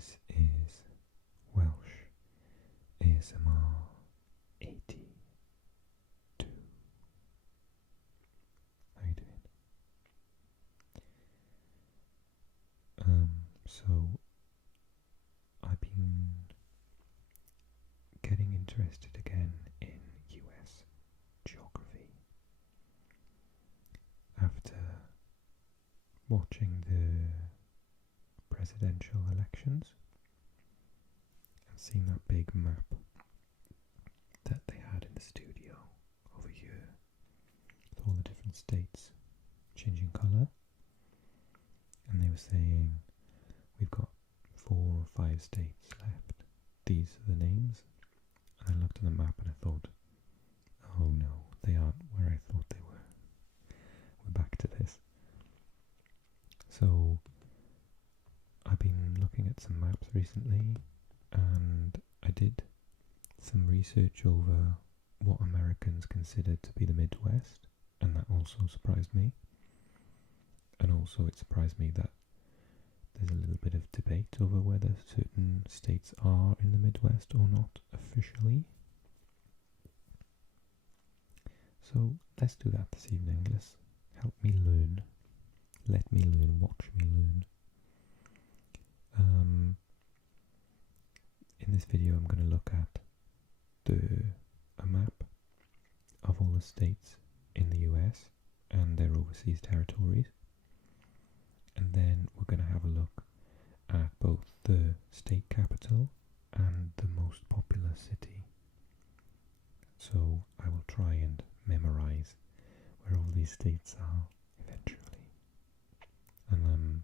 This is Welsh ASMR 82. How you doing? So I've been getting interested again in US geography after watching the presidential elections and seeing that big map that they had in the studio over here with all the different states changing colour, and they were saying we've got 4 or 5 states left, these are the names, and I looked at the map and I thought, oh no, they aren't where I thought they were. We're back to this. So I've been looking at some maps recently, and I did some research over what Americans consider to be the Midwest, and that also surprised me. And also it surprised me that there's a little bit of debate over whether certain states are in the Midwest or not officially. So let's do that this evening. Let's help me learn. Let me learn, watch me learn. In this video I'm going to look at a map of all the states in the US and their overseas territories, and then we're going to have a look at both the state capital and the most popular city. So I will try and memorize where all these states are eventually, and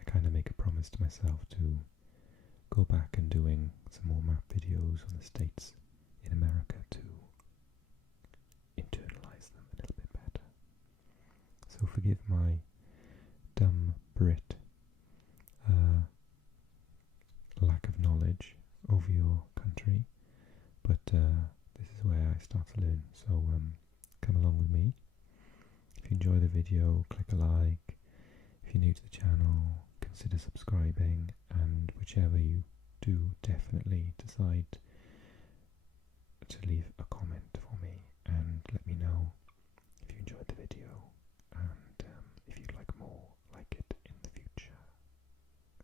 I kind of make a promise to myself to go back and doing some more map videos on the states in America to internalize them a little bit better. So forgive my dumb Brit lack of knowledge over your country, but this is where I start to learn, so come along with me. If you enjoy the video, click a like. If you're new to the channel, consider subscribing, and whichever you do, definitely decide to leave a comment for me and let me know if you enjoyed the video and if you'd like more like it in the future.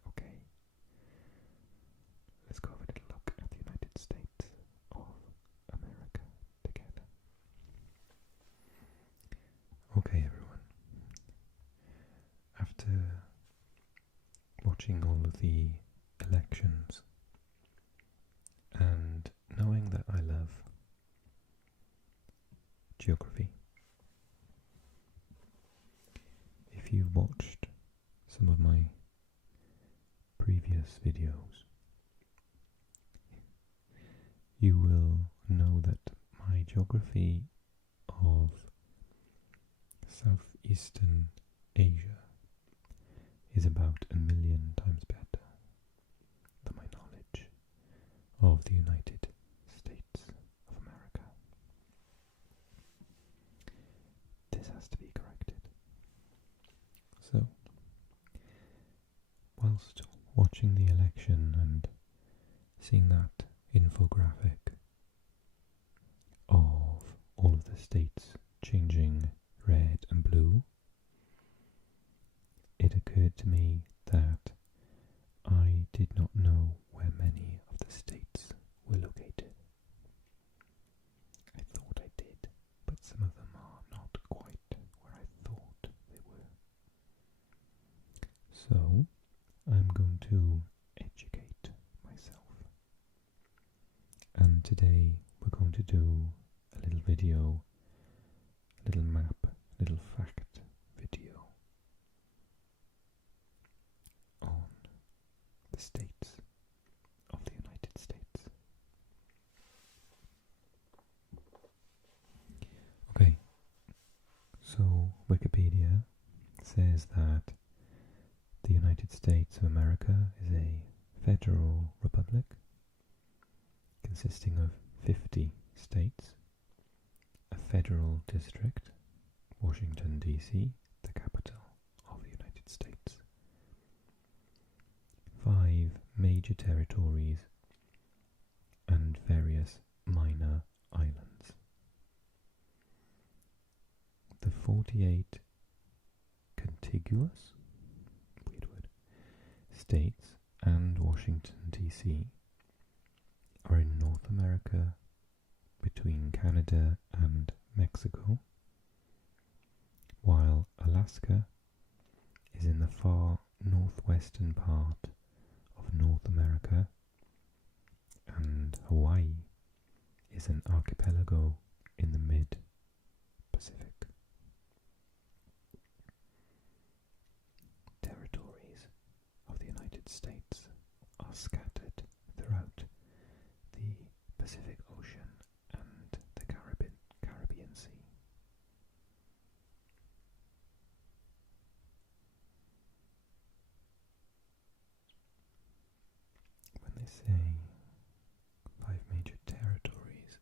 Okay, let's go have a little look at the United States of America together. Okay everyone, after watching all of the elections and knowing that I love geography, if you've watched some of my previous videos, you will know that my geography of Southeastern Asia is about 1 million times better than my knowledge of the United States of America. This has to be corrected. So, whilst watching the election and seeing that infographic of all of the states changing red and blue, it occurred to me that I did not know where many of the states were located. I thought I did, but some of them are not quite where I thought they were. So, I'm going to educate myself. And today we're going to do a little video, a little map, a little fact video on the states of the United States. Okay, so Wikipedia says that the United States of America is a federal republic consisting of 50 states, a federal district, Washington, D.C., the capital of the United States, 5 major territories and various minor islands. The 48 contiguous, weird word, states and Washington DC are in North America between Canada and Mexico, while Alaska is in the far northwestern part of North America, and Hawaii is an archipelago in the mid-Pacific. Territories of the United States are scattered throughout the Pacific Ocean and the Caribbean Sea. When they say 5 major territories,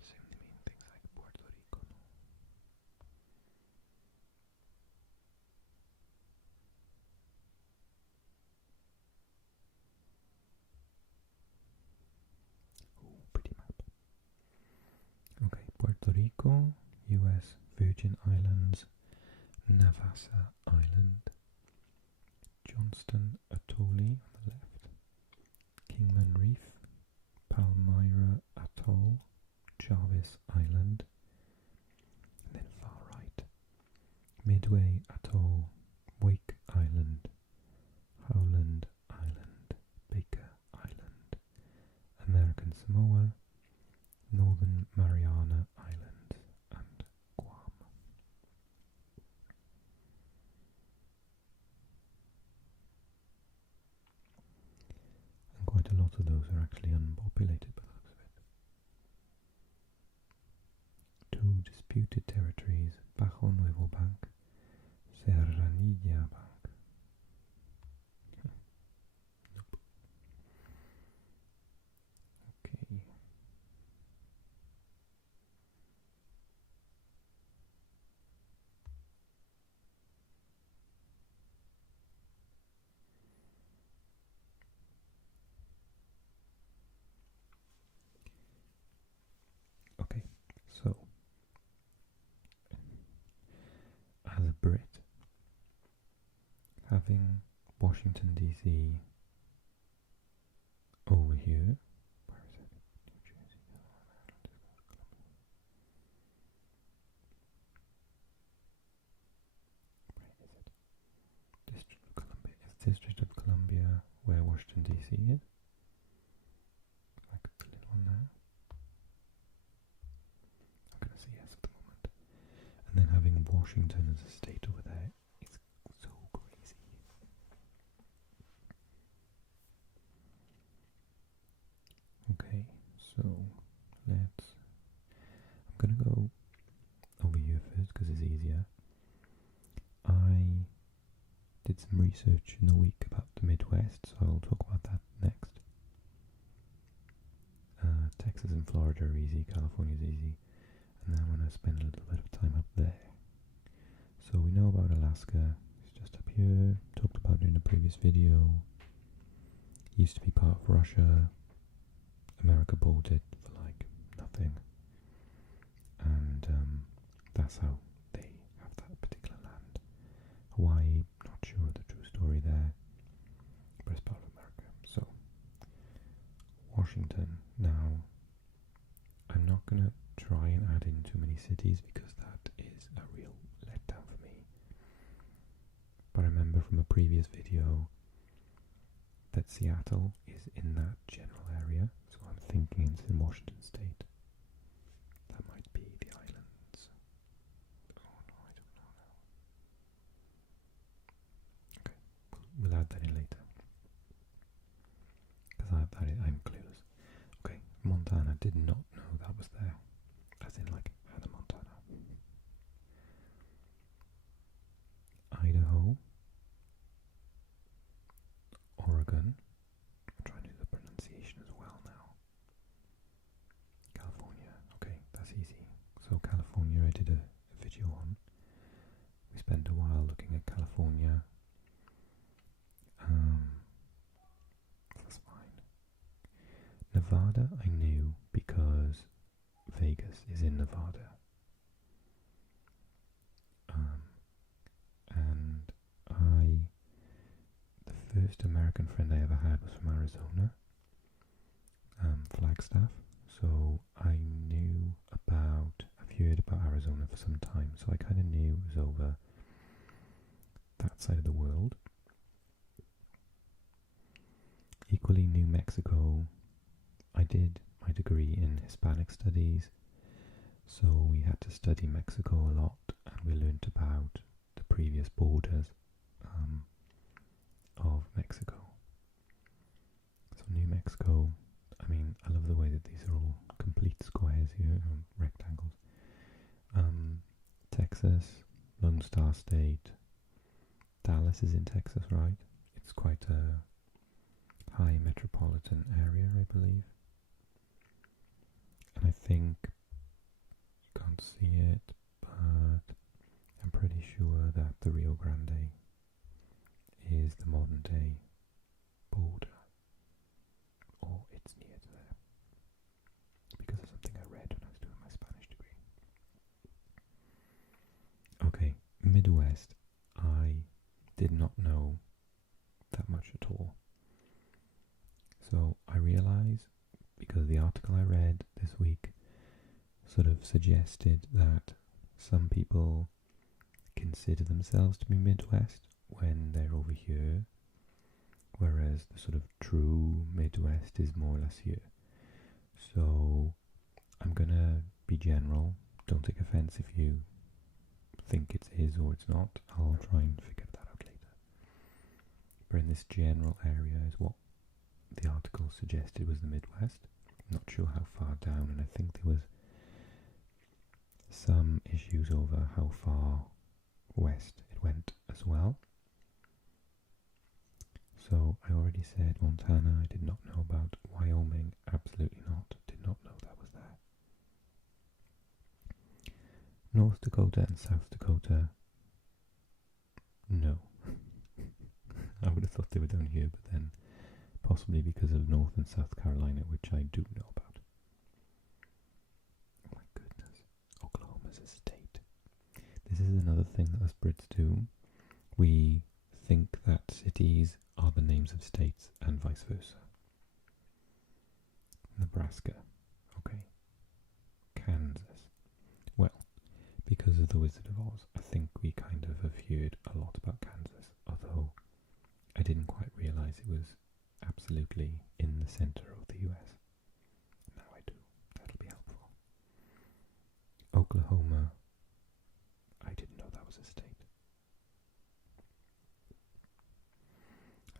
assume they mean things like Puerto Rico. Ooh, pretty map. Okay, Puerto Rico, US Virgin Islands, Navassa Island, Johnston Atoll on the left, Kingman Reef, Palmyra Atoll, Jarvis Island, and then far right, Midway Atoll, Wake Island, Howland Island, Baker Island, American Samoa, Northern Mariana Islands, and Guam. And quite a lot of those are actually unpopulated by the looks of it. 2 disputed territories, Bajo Nuevo Bank, Serranilla Bank. Nope. Okay. Okay, so as a Brit, having Washington DC over here, where is it? New Jersey, where is it? District of Columbia. It's District of Columbia where Washington DC is. Like the little one there. I'm gonna say yes at the moment. And then having Washington as a state over there is so crazy. Okay, so I'm gonna go over here first because it's easier. I did some research in the week about the Midwest, so I'll talk about that next. Texas and Florida are easy, California's easy, and then I'm going to spend a little bit of time up there. So we know about Alaska, it's just up here, talked about it in a previous video. Used to be part of Russia, America bought it for like nothing, and that's how they have that particular land. Hawaii, not sure of the true story there, but it's part of America. So, Washington. Now, I'm not going to try and add in too many cities because that is a real letdown for me. But I remember from a previous video that Seattle is in that general area, so I'm thinking it's in Washington State. That might be the islands. Oh no, I don't know now. Okay, we'll add that in later. Because I'm clueless. Okay, Montana, did not know that was there. As in like Hannah Montana. Idaho. Oregon. I'm trying to do the pronunciation as well now. California. Okay, that's easy. So California I did a video on. We spent a while looking at California. Nevada, I knew because Vegas is in Nevada. And the first American friend I ever had was from Arizona, Flagstaff. So I've heard about Arizona for some time, so I kind of knew it was over that side of the world. Equally, New Mexico, I did my degree in Hispanic Studies, so we had to study Mexico a lot, and we learnt about the previous borders of Mexico. So New Mexico, I mean, I love the way that these are all complete squares here, rectangles. Texas, Lone Star State. Dallas is in Texas, right? It's quite a high metropolitan area, I believe. And I think, you can't see it, but I'm pretty sure that the Rio Grande is the modern day border. Or it's near to there. Because of something I read when I was doing my Spanish degree. Okay, Midwest, I did not know that much at all. So I realise, because the article I read this week sort of suggested that some people consider themselves to be Midwest when they're over here, whereas the sort of true Midwest is more or less here. So I'm gonna be general. Don't take offence if you think it is or it's not. I'll try and figure that out later. But in this general area is what the article suggested was the Midwest. Not sure how far down, and I think there was some issues over how far west it went as well. So I already said Montana, I did not know about. Wyoming, absolutely not. Did not know that was there. North Dakota and South Dakota, no. I would have thought they were down here, but then possibly because of North and South Carolina, which I do know about. Oh my goodness. Oklahoma's a state. This is another thing that us Brits do. We think that cities are the names of states and vice versa. Nebraska. Okay. Kansas. Well, because of the Wizard of Oz, I think we kind of have heard a lot about Kansas, although I didn't quite realise it was absolutely in the centre of the US. Now I do. That'll be helpful. Oklahoma. I didn't know that was a state.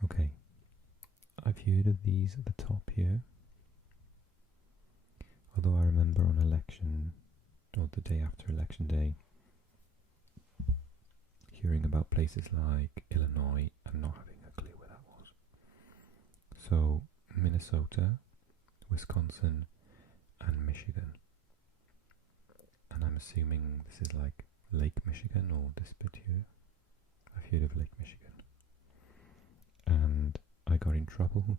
Okay. I've heard of these at the top here. Although I remember on election, or the day after election day, hearing about places like Illinois and not having a clue where that was. So, Minnesota, Wisconsin, and Michigan. And I'm assuming this is like Lake Michigan or this bit here. I've heard of Lake Michigan. And I got in trouble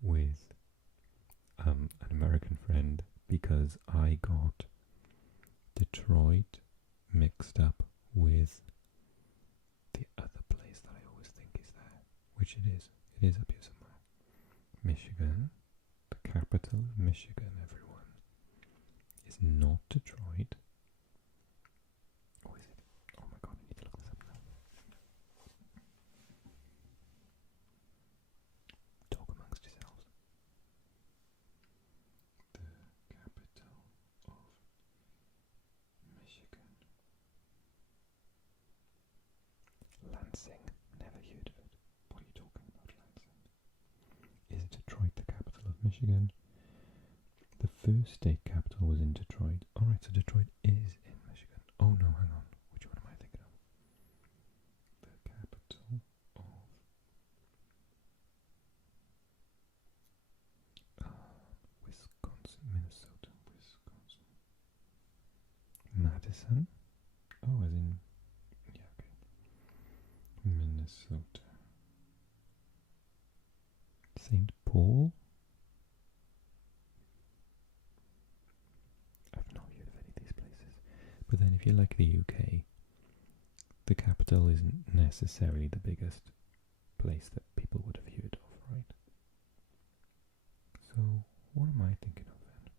with an American friend because I got Detroit mixed up with the other place that I always think is there, which it is. It is up here somewhere. Michigan, the capital of Michigan, everyone, is not Detroit. Or is it? Oh my god, I need to look this up now. Talk amongst yourselves. The capital of Michigan. Lansing. Never heard of it. What are you talking about, Lansing? Is Detroit the capital of Michigan? The first state capital was in Detroit. Alright, so Detroit is in Michigan. Oh no, hang on. Which one am I thinking of? The capital of Wisconsin, Minnesota, Wisconsin. Madison? Oh, as in, yeah, okay. Minnesota. St. Paul? But then if you're like the UK, the capital isn't necessarily the biggest place that people would have heard of, right? So, what am I thinking of then?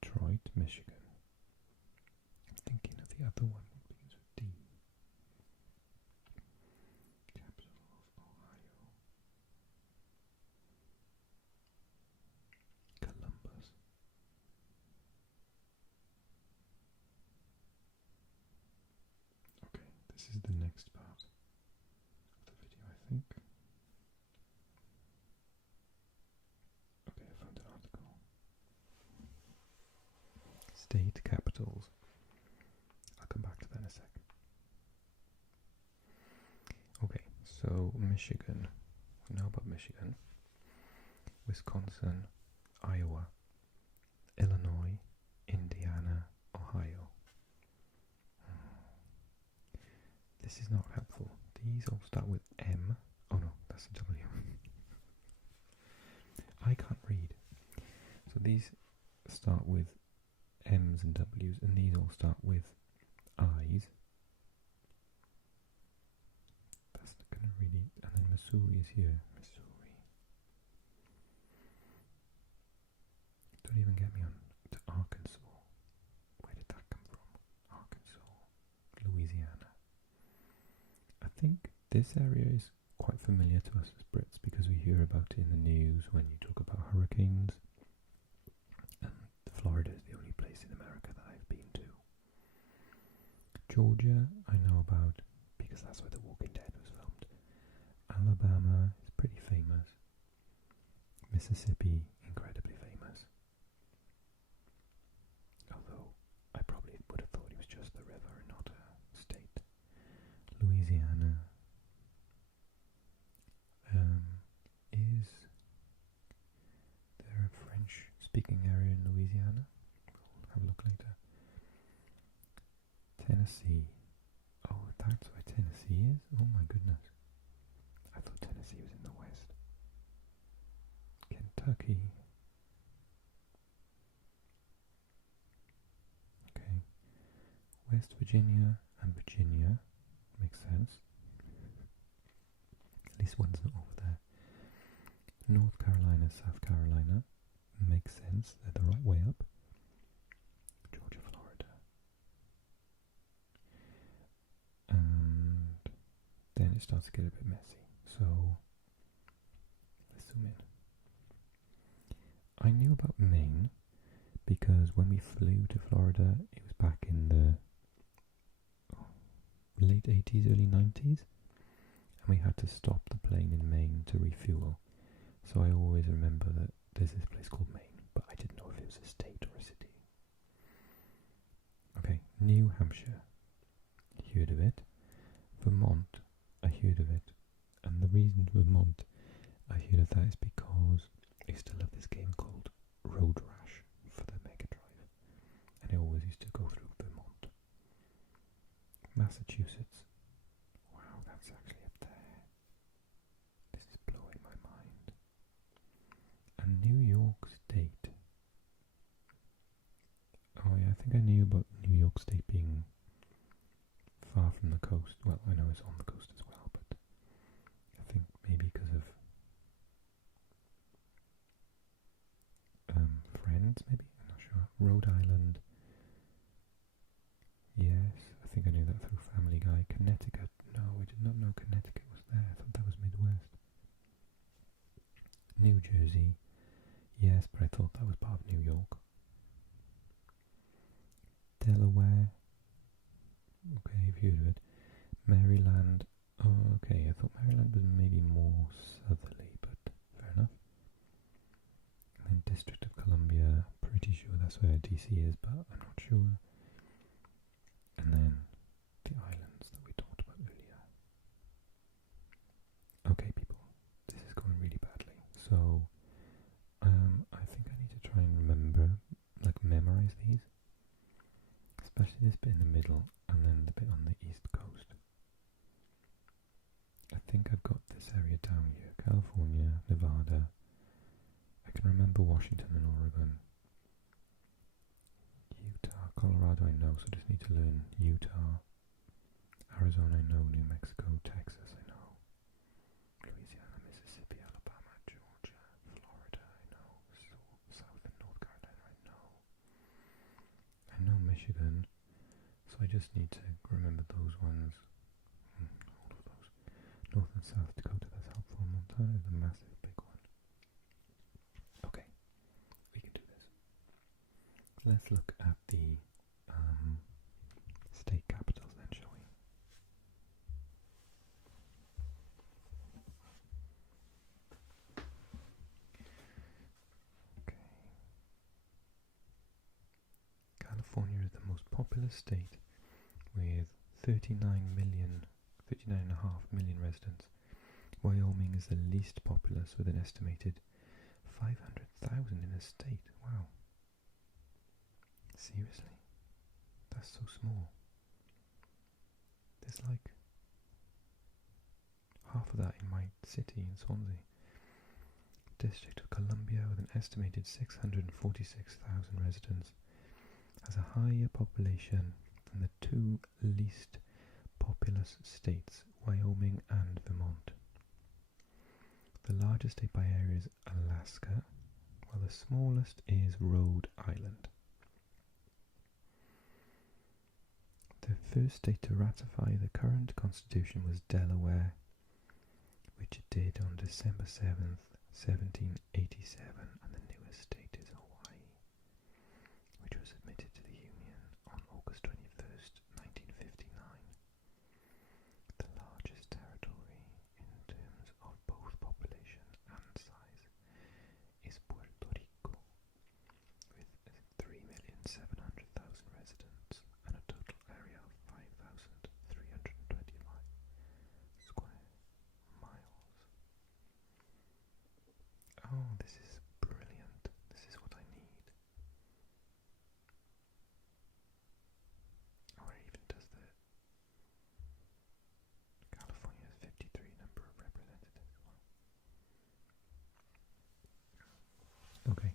Detroit, Michigan. I'm thinking of the other one that begins with D. Capital of Ohio. Columbus. Okay, this is the next part of the video, I think. Okay, I found an article. State capitals. I'll come back to that in a sec. Okay, so Michigan. We know about Michigan. Wisconsin, Iowa, Illinois, Indiana, Ohio. This is not helpful. These all start with M. Oh no, that's a W. I can't read. So these start with M's and W's, and these all start with I's. That's not going to really... And then Missouri is here. Missouri. Don't even get me on to Arkansas. Where did that come from? Arkansas. Louisiana. I think this area is quite familiar to us as Brits because we hear about it in the news when you talk about hurricanes. And Florida is the only place in America that I've been to. Georgia, I know about because that's where The Walking Dead was filmed. Alabama is pretty famous. Mississippi, incredibly famous. Although I probably would have thought it was just the river and not a state. Louisiana is there a French-speaking area in Louisiana? We'll have a look later. Tennessee. Oh, that's where Tennessee is? Oh my goodness. I thought Tennessee was in the west. Kentucky. Okay. West Virginia and Virginia. Makes sense. At least one's not over there. North Carolina, South Carolina. Makes sense. They're the right way up. Georgia, Florida. And then it starts to get a bit messy. So let's zoom in. I knew about Maine because when we flew to Florida, it was back in the late 80s, early 90s, and we had to stop the plane in Maine to refuel. So I always remember that there's this place called Maine, but I didn't know if it was a state or a city. Okay, New Hampshire. Heard of it. Vermont. I heard of it. And the reason Vermont I heard of that is because I used to love this game called Road Rash for the Mega Drive. And I always used to go through Vermont. Massachusetts. Wow, that's actually up there. This is blowing my mind. And New York State. Oh yeah, I think I knew about New York State being far from the coast. Well, I know it's on the coast as well, but I think maybe because of friends, maybe? I'm not sure. Rhode Island. Yes, I think I knew that through Family Guy. Connecticut. No, I did not know Connecticut was there. I thought that was Midwest. New Jersey. Yes, but I thought that was part of New York. Delaware. Okay, you've heard of it. Maryland. Oh, okay, I thought Maryland was maybe more southerly, but fair enough. And then District of Columbia. Pretty sure that's where DC is, but I'm not sure. And then the islands that we talked about earlier. Okay, people, this is going really badly. So, I think I need to try and memorize these. Especially this bit in the middle, and then the bit on the east coast. I think I've got this area down here. California, Nevada. I can remember Washington and Oregon. Utah, Colorado. Colorado I know, so I just need to learn Utah. Arizona I know, New Mexico, Texas I know. Louisiana, Mississippi, Alabama, Georgia, Florida I know. South and North Carolina I know. I know Michigan, so I just need to remember those ones. All of those. North and South Dakota, that's helpful. Montana is a massive big one. Okay, we can do this. Let's look at the state capitals then, shall we? Okay. California is the most populous state with 39.5 million residents. Wyoming is the least populous with an estimated 500,000 in a state. Wow. Seriously? That's so small. There's like half of that in my city in Swansea. District of Columbia with an estimated 646,000 residents has a higher population than the two least populous states, Wyoming and Vermont. The largest state by area is Alaska, while the smallest is Rhode Island. The first state to ratify the current constitution was Delaware, which it did on December 7th, 1787, and the newest state is Hawaii, which was admitted to the Union on August 21st, 1959. The largest territory in terms of both population and size is Puerto Rico, with 3,700,000 residents and a total area of 5,325 square miles. Oh, this is brilliant. This is what I need. Oh, it even does the California has 53 number of representatives. Wow. Okay.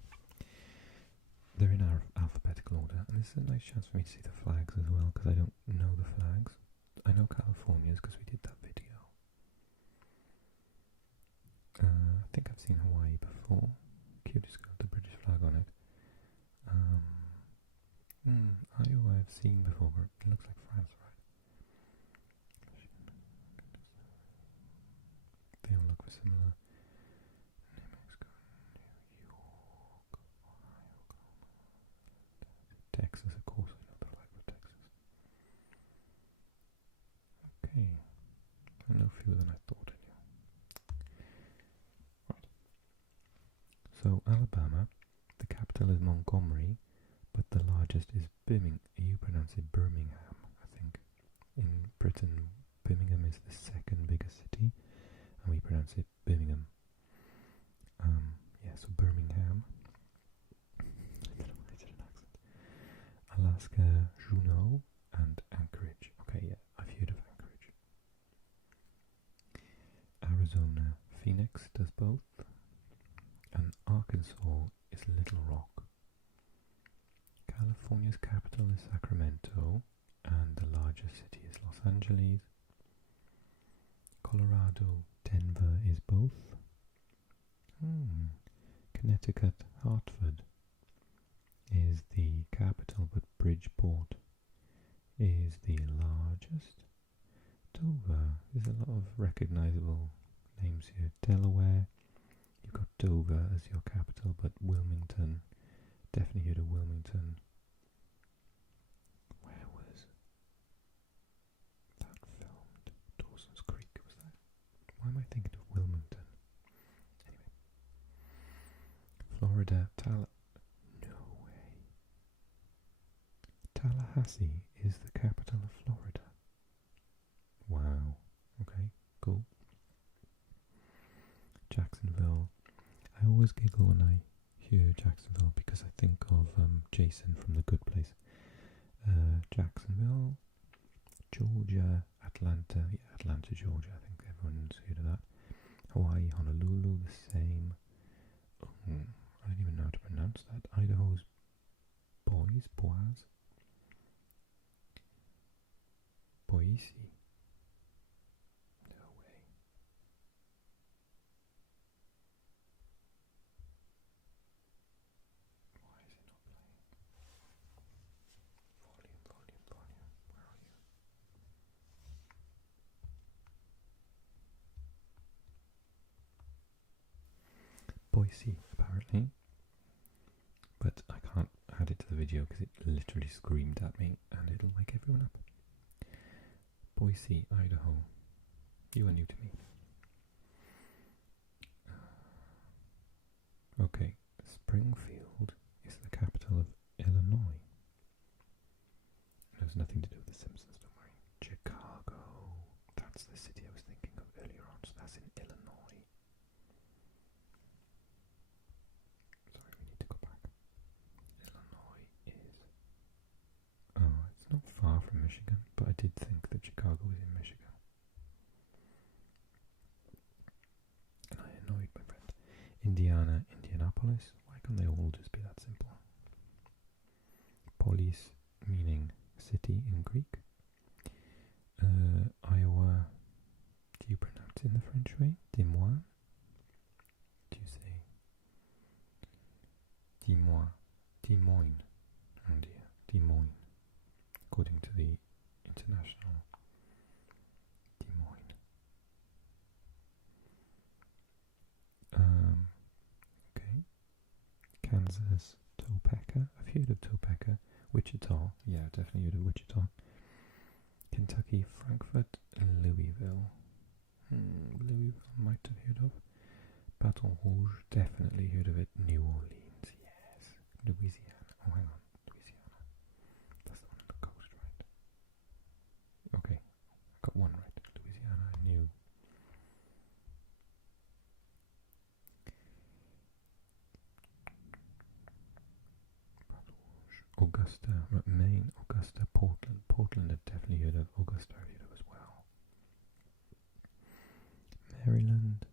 They're in our alphabetical order, and this is a nice chance for me to see the flags as well, because I don't know the flags. I know California's because we did that video. I think I've seen Hawaii before. Cute, it's got the British flag on it. Iowa I've seen before, but it looks like France, right? They all look similar. New Mexico, New York, Ohio, Texas, of course, I know the flag of Texas. Okay, I know fewer than I thought I knew. Right. So, Alabama, the capital is Montgomery, but the largest is Birmingham. You pronounce it Birmingham, I think. In Britain, Birmingham is the second biggest city, and we pronounce it Birmingham. So Birmingham. I don't know why I did an accent. Alaska, Juneau, and Anchorage. Okay, yeah, I've heard of Anchorage. Arizona, Phoenix does both, and Arkansas is Little Rock. California's capital is Sacramento, and the largest city is Los Angeles. Colorado, Denver is both. Connecticut, Hartford is the capital, but Bridgeport is the largest. Dover, there's a lot of recognizable names here. Delaware, you've got Dover as your capital, but Wilmington, definitely heard of Wilmington. Where was that filmed? Dawson's Creek, was that? Why am I thinking of Wilmington? Anyway. Florida, no way. Tallahassee is the capital of Florida. Wow. Okay, cool. Jacksonville. I always giggle when I hear Jacksonville because I think of Jason from The Good Place. Jacksonville, Georgia, Atlanta. Yeah, Atlanta, Georgia. I think everyone's heard of that. Hawaii, Honolulu, the same. Oh, I don't even know how to pronounce that. Idaho's Boise. Boise. No way. Why is it not playing? Volume. Where are you? Boise, apparently. But I can't add it to the video because it literally screamed at me and it'll wake everyone up. Boise, Idaho. You are new to me. Okay, Springfield is the capital of Illinois. It has nothing to do with The Simpsons, don't worry. Chicago. That's the city I was thinking of earlier on, so that's in Illinois. Sorry, we need to go back. Illinois is... Oh, it's not far from Michigan, but I did think that Chicago was in Michigan. And I annoyed my friend. Indiana, Indianapolis. Why can't they all just be that simple? Polis, meaning city in Greek. Iowa, do you pronounce it in the French way? Des Moines? Do you say Des Moines? Des Moines. Oh dear, Des Moines. According to the international Des Moines. Okay. Kansas, Topeka. I've heard of Topeka. Wichita. Yeah, definitely heard of Wichita. Kentucky, Frankfurt, and Louisville. Louisville might have heard of. Baton Rouge, definitely heard of it. New Orleans, yes. Louisiana. Oh, hang on. Louisiana. That's the one on the coast, right? Okay. Got one right. Louisiana, I knew. Augusta, Maine, Augusta, Portland. Portland I've definitely heard of. Augusta I've heard of as well. Maryland,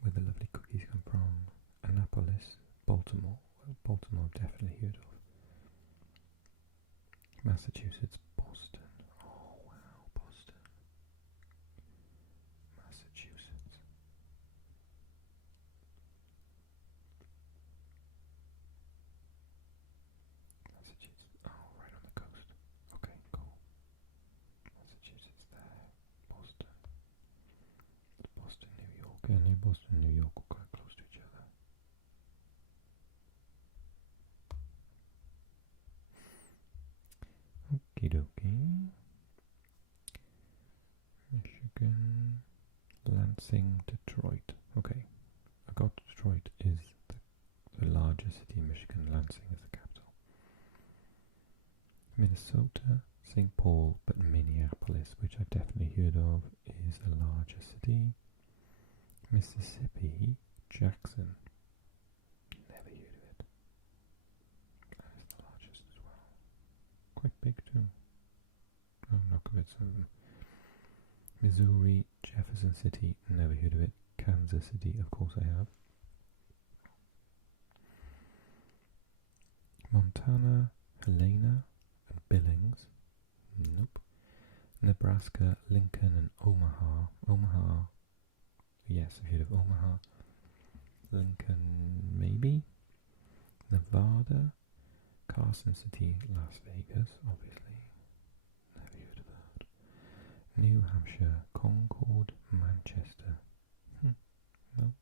where the lovely cookies come from. Annapolis, Baltimore. Well, Baltimore I've definitely heard of. Massachusetts, Boston. Oh wow, Boston. Massachusetts. Oh, right on the coast. Okay, cool. Massachusetts there. Boston. Boston, New York. Yeah, Boston and New York are quite close to each other. Okie dokie. Michigan. Lansing, Detroit. Okay. I got Detroit is the largest city in Michigan. Lansing is the capital. Minnesota, St. Paul, but Minneapolis, which I've definitely heard of, is the largest city. Mississippi, Jackson. Never heard of it. That is the largest as well. Quite big too. Oh, not convinced of them. Missouri, Jefferson City, never heard of it. Kansas City, of course I have. Montana, Helena, and Billings. Nope. Nebraska, Lincoln, and Omaha. Omaha. Yes, I've heard of Omaha. Lincoln, maybe. Nevada, Carson City, Las Vegas, obviously. Never heard of that. New Hampshire, Concord, Manchester. No.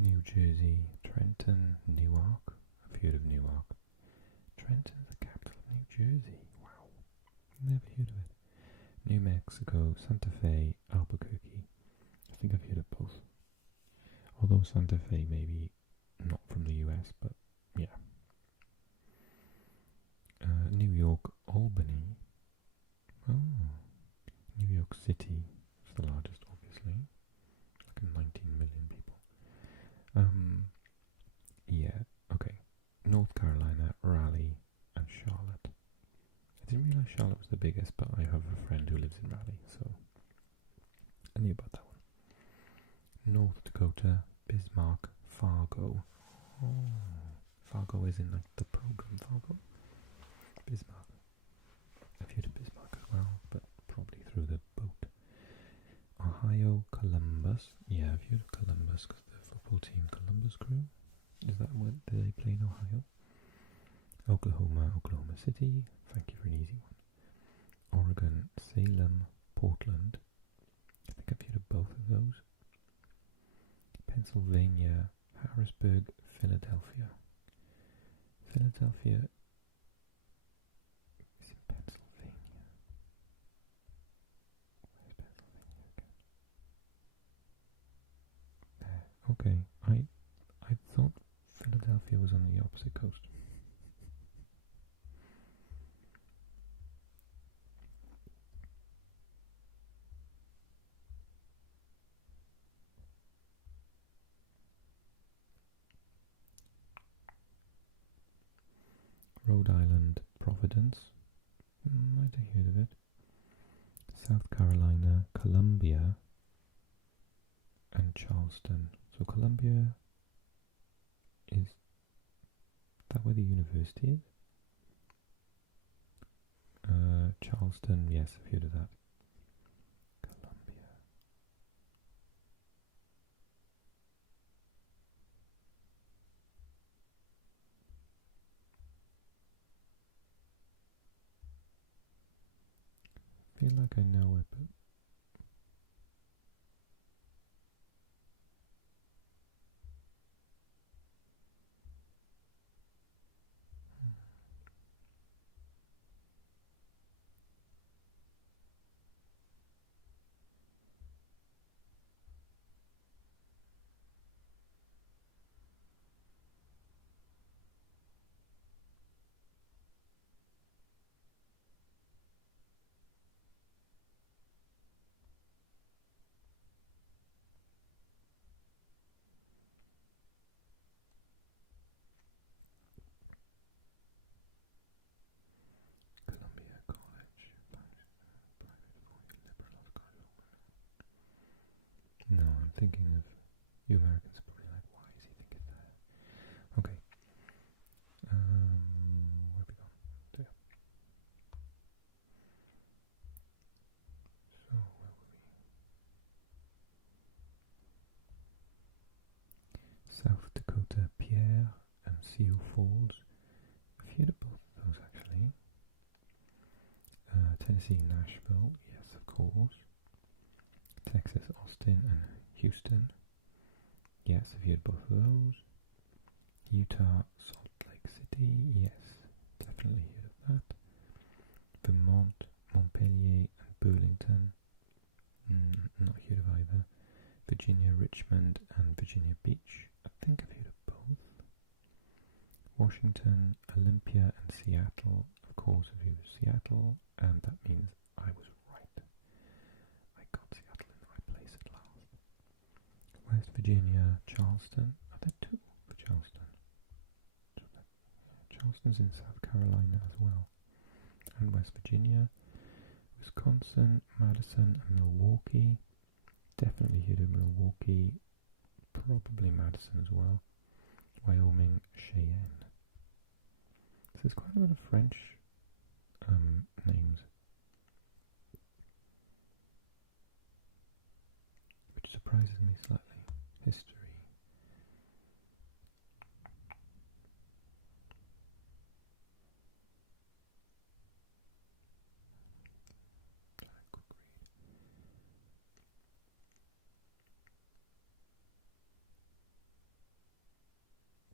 New Jersey, Trenton, Newark. I've heard of Newark. Trenton's the capital of New Jersey. Wow. Never heard of it. New Mexico, Santa Fe, Albuquerque. I think I've heard of both. Although Santa Fe may be not from the US, but yeah. New York, Albany. Oh. New York City is the largest, obviously. Like 19 million people. Yeah, okay. North Carolina, Raleigh, and Charlotte. I didn't realise Charlotte was the biggest, but I have a friend who lives in Raleigh, so I knew about that one. North Dakota, Bismarck, Fargo. Oh, Fargo is in like the program Fargo. Bismarck. I've heard of Bismarck as well, but Columbus, because the football team Columbus Crew. Is that what they play in Ohio? Oklahoma, Oklahoma City. Thank you for an easy one. Oregon, Salem, Portland. I think I've heard of both of those. Pennsylvania, Harrisburg, Philadelphia. Philadelphia is in Pennsylvania. Where's Pennsylvania again? There. Okay, I thought Philadelphia was on the opposite coast. Rhode Island, Providence. Might have heard of it. South Carolina, Columbia, and Charleston. So Columbia is that where the university is? Charleston, yes, I've heard of that. Columbia. I feel like I know it, but Columbia College. No, I'm thinking of you Americans probably like, why is he thinking that? Okay. Where have we gone? There. So where were we? South Dakota, Pierre and Sioux Falls. I've heard of both of those actually. Tennessee, Nashville, yes of course. Texas, Austin and Houston. Yes, I've heard both of those. Utah, Salt Lake City. Yes, definitely heard of that. Vermont, Montpelier and Burlington. Not heard of either. Virginia, Richmond and Virginia Beach. I think I've heard of both. Washington, Olympia and Seattle. Of course, I've heard of Seattle, and that means I was right. I got Seattle in the right place at last. West Virginia, Charleston. Are there two for Charleston? Charleston's in South Carolina as well. And West Virginia, Wisconsin, Madison and Milwaukee. Definitely heard of Milwaukee. Probably Madison as well. Wyoming, Cheyenne. So there's quite a lot of French names, which surprises me slightly. History.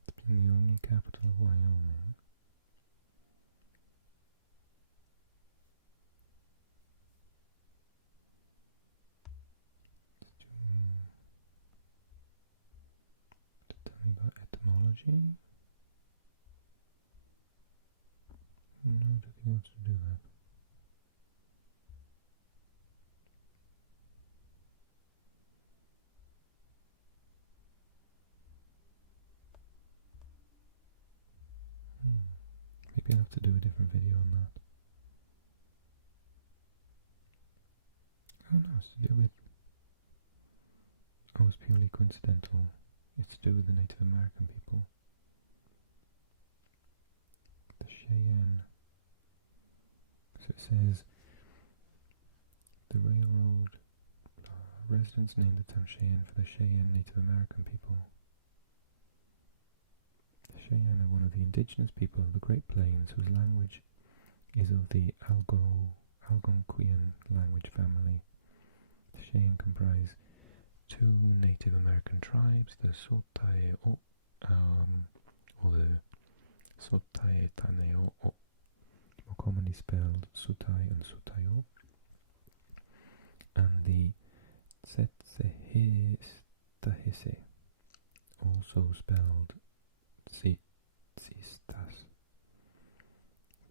It's been the only capital of Wyoming. Tell me about etymology. No, I don't think he wants to do that. Maybe I'll have to do a different video on that. Oh no, it's to do with... Oh, it's purely coincidental. It's to do with the Native American people. The Cheyenne. So it says the railroad residents named the town Cheyenne for the Cheyenne Native American people. The Cheyenne are one of the indigenous people of the Great Plains whose language is of the Algonquian language family. The Cheyenne comprise two Native American tribes, the Sotae'o, or the Sotaetaneo, more commonly spelled Sutai and Sutayo, and the Tsetsehistas, also spelled Tsistas.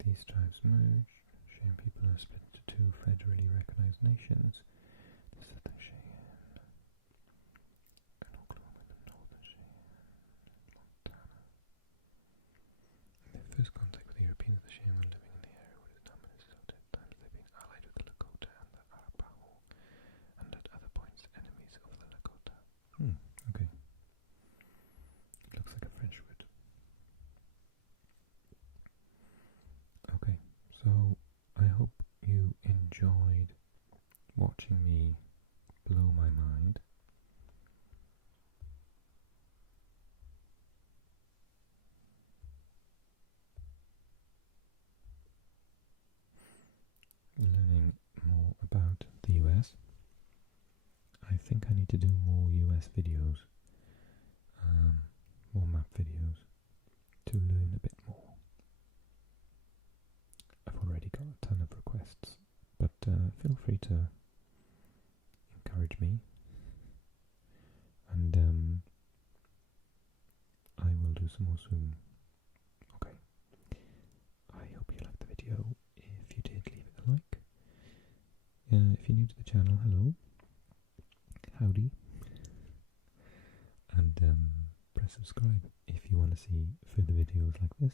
These tribes merged. Cheyenne people are split into two federally recognized nations, the Southern Cheyenne and Oklahoma, and the Northern Cheyenne, Montana. In their first contact with the Europeans, the Cheyenne were living in the area what is now Minnesota. At times they've been allied with the Lakota and the Arapaho, and at other points enemies of the Lakota. Okay. It looks like a French word. Okay, so I hope you enjoyed watching me blow my mind. Learning more about the US. I think I need to do more US videos, more map videos, to learn a bit more. I've already got a ton of requests, but feel free to encourage me, and I will do some more soon. Okay, I hope you liked the video. If you did, leave it a like. If you're new to the channel, hello, howdy, and press subscribe if you want to see further videos like this.